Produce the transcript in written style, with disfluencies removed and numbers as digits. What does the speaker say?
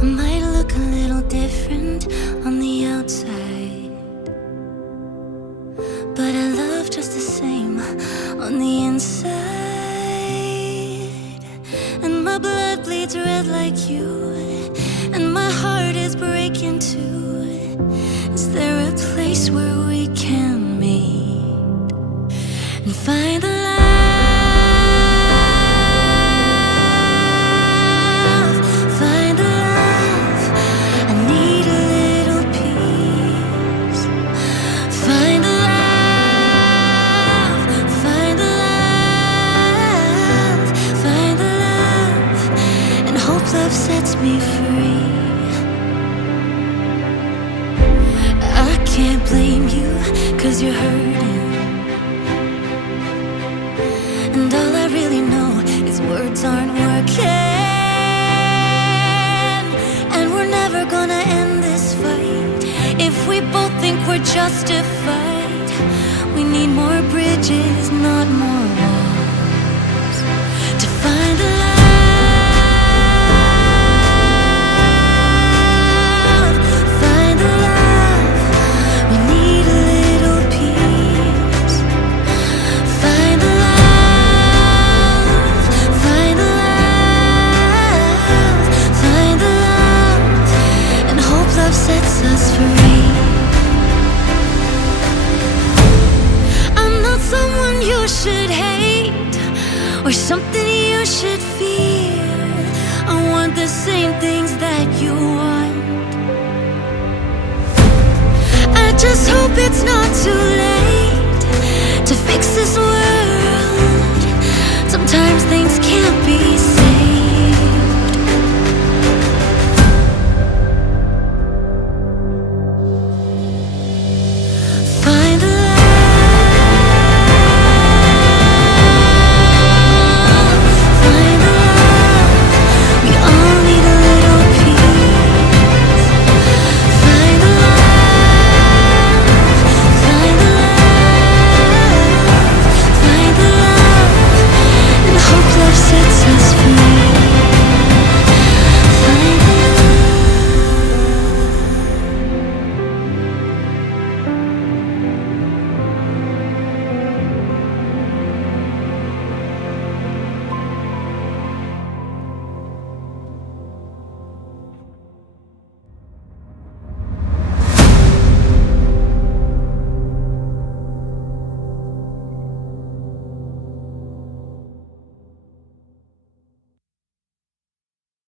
I might look a little different on the outside, but I love just the same on the inside. And my blood bleeds red like you, and my heart is breaking too. Is there a place where we can meet and find the love? Find the love. I need a little peace. Find the love. Find the love. Find the love. And hope love sets me free. I can't blame you, 'cause you're hurting. And all I really know is words aren't working. And we're never gonna end this fight if we both think we're justified. We need more bridges, not more walls, to find the love. Find the love. We need a little peace. Find the love. Find the love. Find the love. And hope love sets us free. I'm not someone you should hate or something you should fear. I want the same things that you want. I just hope it's not too late to fix this world